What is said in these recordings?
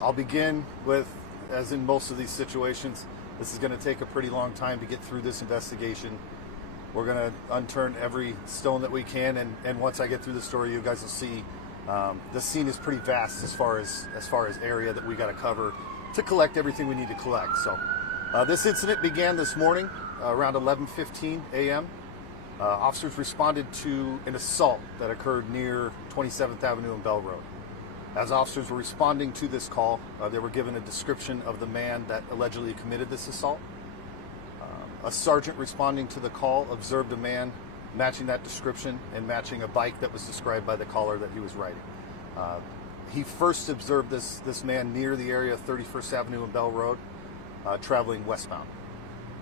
I'll begin with, as in most of these situations, this is going to take a pretty long time to get through this investigation. We're going to unturn every stone that we can, and once I get through the story, you guys will see the scene is pretty vast as far as area that we got to cover to collect everything we need to collect. So this incident began this morning around 11:15 a.m. Officers responded to an assault that occurred near 27th Avenue and Bell Road. As officers were responding to this call, they were given a description of the man that allegedly committed this assault. A sergeant responding to the call observed a man matching that description and matching a bike that was described by the caller that he was riding. He first observed this man near the area of 31st Avenue and Bell Road, traveling westbound.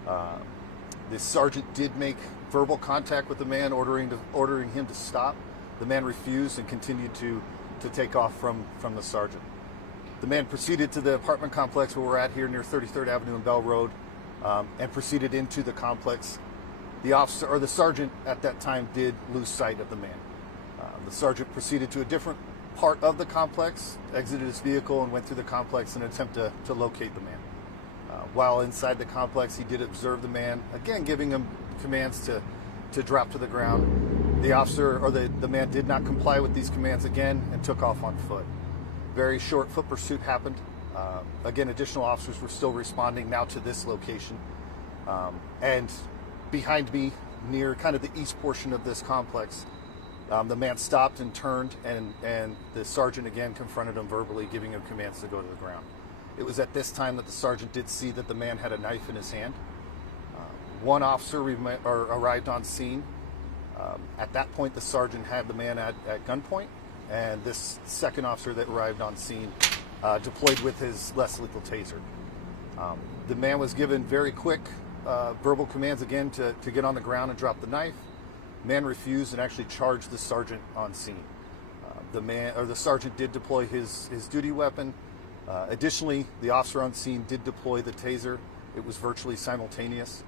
The sergeant did make verbal contact with the man, ordering him to stop. The man refused and continued to take off from the sergeant. The man proceeded to the apartment complex where we're at here near 33rd Avenue and Bell Road, and proceeded into the complex. The sergeant at that time did lose sight of the man. The sergeant proceeded to a different part of the complex, exited his vehicle, and went through the complex in an attempt to locate the man. While inside the complex, he did observe the man, again giving him commands to drop to the ground. The man did not comply with these commands again and took off on foot. Very short foot pursuit happened. Again, additional officers were still responding now to this location. And behind me, near kind of the east portion of this complex, the man stopped and turned, and the sergeant again confronted him verbally, giving him commands to go to the ground. It was at this time that the sergeant did see that the man had a knife in his hand. One officer arrived on scene. At that point, the sergeant had the man at gunpoint, and this second officer that arrived on scene deployed with his less lethal taser. The man was given very quick verbal commands again to get on the ground and drop the knife. Man refused and actually charged the sergeant on scene. The sergeant did deploy his duty weapon. Additionally, the officer on scene did deploy the taser. It was virtually simultaneous.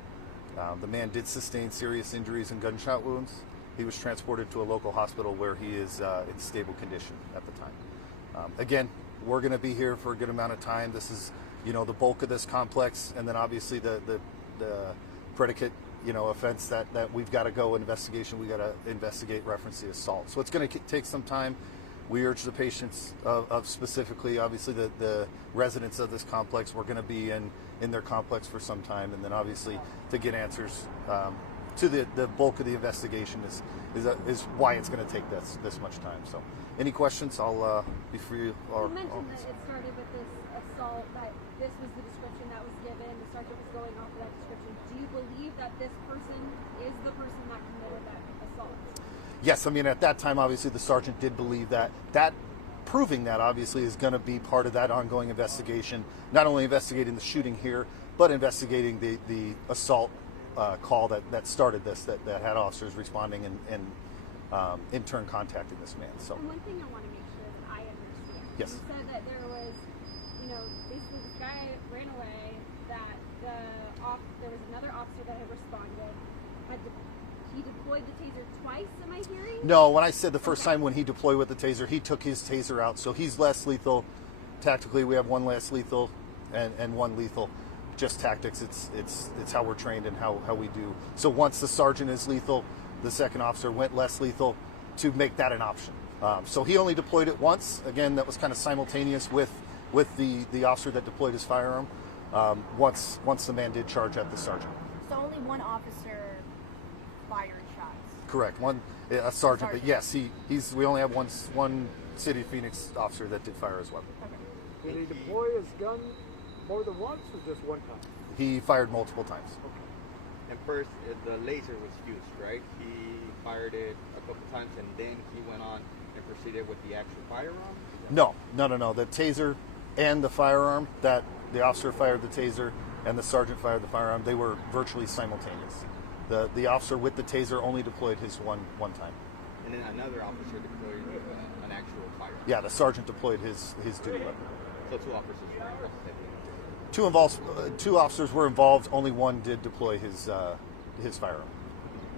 The man did sustain serious injuries and gunshot wounds. He was transported to a local hospital where he is in stable condition at the time. Again, we're going to be here for a good amount of time. This is, the bulk of this complex, and then obviously the predicate, offense that we've got to go investigation. We got to investigate reference to assault. So it's going to take some time. We urge the patients of specifically, obviously the residents of this complex. We're going to be in their complex for some time, and then obviously to get answers to the bulk of the investigation is why it's going to take this much time. So, any questions? I'll be free. You mentioned that it started with this assault. That this was the description that was given. The sergeant was going off of that description. Do you believe that this person is the person that committed that assault? Yes, at that time, obviously, the sergeant did believe that. Proving that, obviously, is going to be part of that ongoing investigation, not only investigating the shooting here, but investigating the assault call that started this, that had officers responding and in turn contacting this man. So. And one thing I want to make sure that I understand. Yes. You said that there was, basically this guy ran away, that there was another officer that had responded, he deployed the taser twice, am I hearing? No, when I said the first time when he deployed with the taser, he took his taser out. So he's less lethal. Tactically, we have one less lethal and one lethal. Just tactics, it's how we're trained and how we do. So once the sergeant is lethal, the second officer went less lethal to make that an option. So he only deployed it once. Again, that was kind of simultaneous with the officer that deployed his firearm. Once the man did charge at the sergeant. So only one officer fired shots. Correct. A sergeant, but yes, we only have one City of Phoenix officer that did fire his weapon. Okay. Did he deploy his gun more than once or just one time? He fired multiple times. Okay. And first, the laser was used, right? He fired it a couple times, and then he went on and proceeded with the actual firearm? No. The taser and the firearm, that the officer fired the taser and the sergeant fired the firearm, they were virtually simultaneous. The officer with the taser only deployed his one time. And then another officer deployed an actual firearm? Yeah, the sergeant deployed his duty weapon. So two officers were involved? Two officers were involved. Only one did deploy his firearm.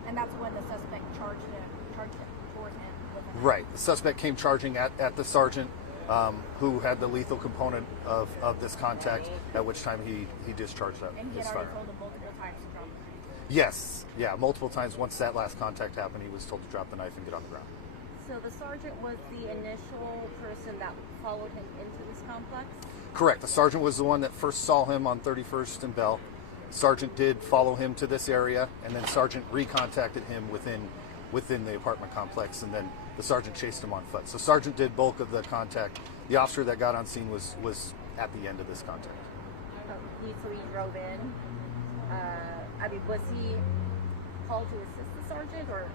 And that's when the suspect charged it towards him. Right. The suspect came charging at the sergeant. who had the lethal component of this contact, at which time he discharged that. And he his had already firearm. told him multiple times to drop the knife. Yes, yeah, multiple times. Once that last contact happened, he was told to drop the knife and get on the ground. So the sergeant was the initial person that followed him into this complex? Correct. The sergeant was the one that first saw him on 31st and Bell. Sergeant did follow him to this area, and then Sergeant recontacted him within the apartment complex, and then the sergeant chased him on foot. So Sergeant did bulk of the contact. The officer that got on scene was at the end of this contact. So he drove in. I mean, was he called to assist the sergeant, or?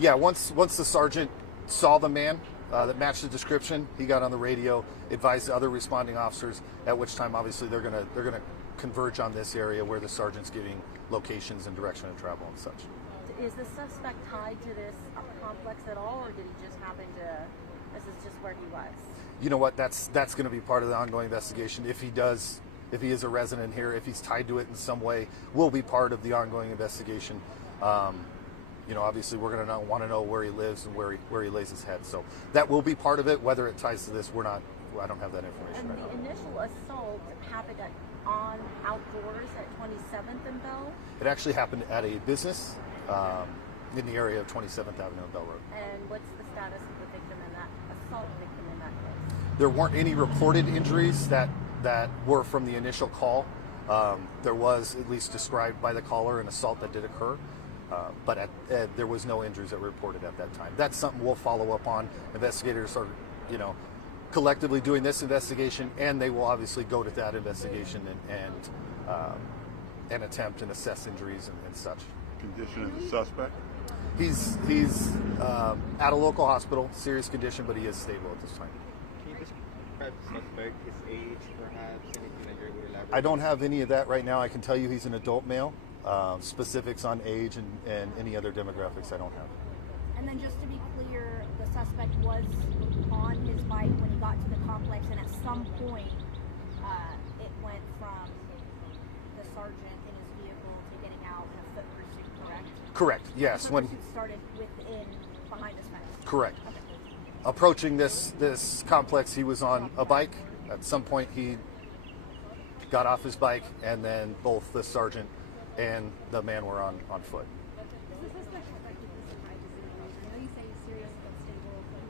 Yeah, once the sergeant saw the man that matched the description, he got on the radio, advised the other responding officers, at which time obviously they're gonna converge on this area where the sergeant's giving locations and direction of travel and such. Is the suspect tied to this complex at all, or did he just happen to, this is just where he was? You know what, that's going to be part of the ongoing investigation. If he is a resident here, if he's tied to it in some way, will be part of the ongoing investigation. Obviously we're going to want to know where he lives and where he lays his head. So that will be part of it. Whether it ties to this, I don't have that information And right now. the initial assault happened on outdoors at 27th and Bell? It actually happened at a business in the area of 27th Avenue and Bell Road. And what's the status of the victim in that, assault victim in that case? There weren't any reported injuries that were from the initial call. There was, at least described by the caller, an assault that did occur, but there was no injuries that were reported at that time. That's something we'll follow up on. Investigators are, collectively doing this investigation, and they will obviously go to that investigation and attempt and assess injuries and such. Condition of the suspect? He's at a local hospital, serious condition, but he is stable at this time. Can you describe the suspect, his age, perhaps, anything that you're able to elaborate? I don't have any of that right now. I can tell you he's an adult male. Specifics on age and any other demographics I don't have. And then just to be clear, the suspect was on his bike when he got to the complex, and at some point it went from the sergeant in his vehicle to getting out in a foot pursuit, correct? Correct, yes. The When pursuit started behind this fence. Correct. Okay. Approaching this complex, he was on a bike. At some point, he got off his bike, and then both the sergeant and the man were on foot. Is the suspect affected to survive his injuries? I know you say he's serious but stable, but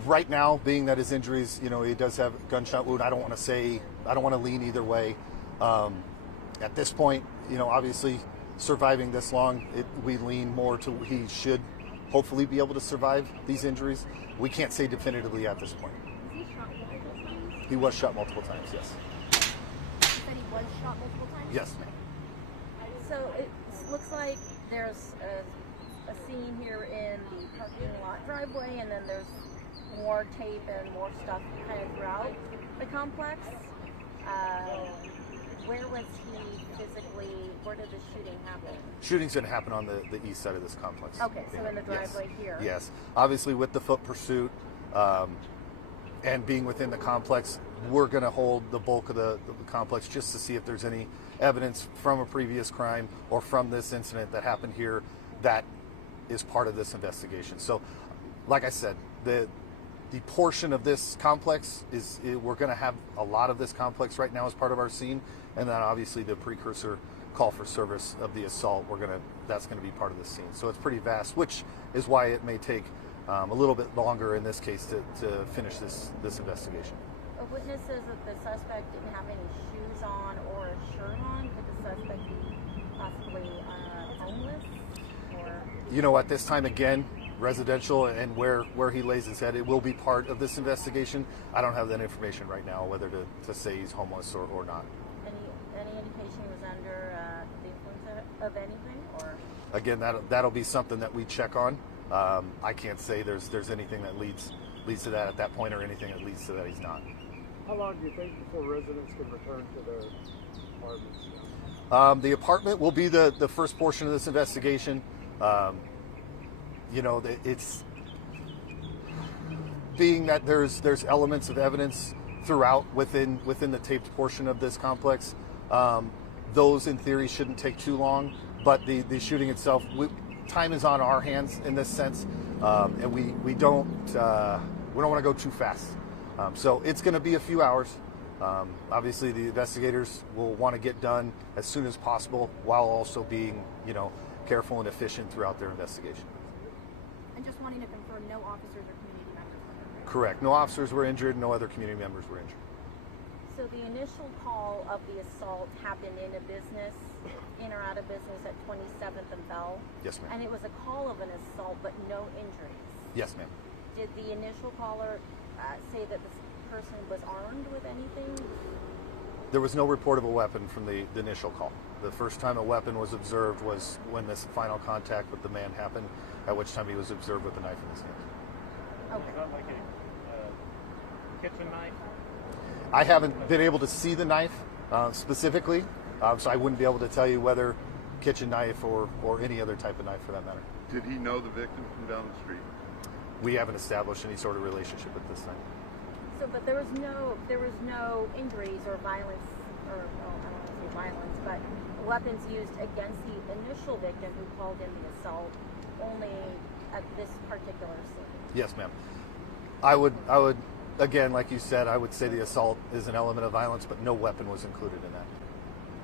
who's Right now, being that his injuries, he does have a gunshot wound. I don't want to lean either way. At this point, obviously surviving this long, we lean more to he should hopefully be able to survive these injuries. We can't say definitively at this point. Was he shot multiple times? He was shot multiple times, yes. You said he was shot multiple times? Yes. So it looks like there's a scene here in the parking lot driveway, and then there's more tape and more stuff kind of throughout the complex. Where was he physically? Where did the shooting happen? Shooting's going to happen on the east side of this complex. Okay, so in the driveway here. Yes. Obviously, with the foot pursuit and being within the complex, we're going to hold the bulk of the complex just to see if there's any evidence from a previous crime or from this incident that happened here that is part of this investigation. So, like I said, the portion of this complex we're going to have a lot of this complex right now as part of our scene, and then obviously the precursor call for service of the assault, that's going to be part of the scene. So it's pretty vast, which is why it may take a little bit longer in this case to finish this investigation. A witness says that the suspect didn't have any shoes on or a shirt on. Could the suspect be possibly homeless? Or At this time, again, residential and where he lays his head, it will be part of this investigation. I don't have that information right now, whether to say he's homeless or not. any indication he was under the influence of anything? Or Again, that'll be something that we check on. I can't say there's anything that leads to that at that point, or anything that leads to that he's not. How long do you think before residents can return to their apartments? The apartment will be the first portion of this investigation. It's being that there's elements of evidence throughout within the taped portion of this complex. Those in theory shouldn't take too long, but the shooting itself, time is on our hands in this sense, and we don't We don't want to go too fast. So it's going to be a few hours. Obviously, the investigators will want to get done as soon as possible while also being, careful and efficient throughout their investigation. And just wanting to confirm, no officers or community members were hurt. Correct. No officers were injured. No other community members were injured. So the initial call of the assault happened in a business, in or out of business at 27th and Bell? Yes, ma'am. And it was a call of an assault, but no injuries. Yes, ma'am. Did the initial caller say that this person was armed with anything? There was no report of a weapon from the initial call. The first time a weapon was observed was when this final contact with the man happened, at which time he was observed with a knife in his hand. Okay. Is that like a kitchen knife? I haven't been able to see the knife specifically, so I wouldn't be able to tell you whether kitchen knife or any other type of knife for that matter. Did he know the victim from down the street? We haven't established any sort of relationship at this time. So, but there was no injuries or violence, or I don't want to say violence, but weapons used against the initial victim who called in the assault, only at this particular scene. Yes, ma'am. I would, again, like you said, I would say the assault is an element of violence, but no weapon was included in that.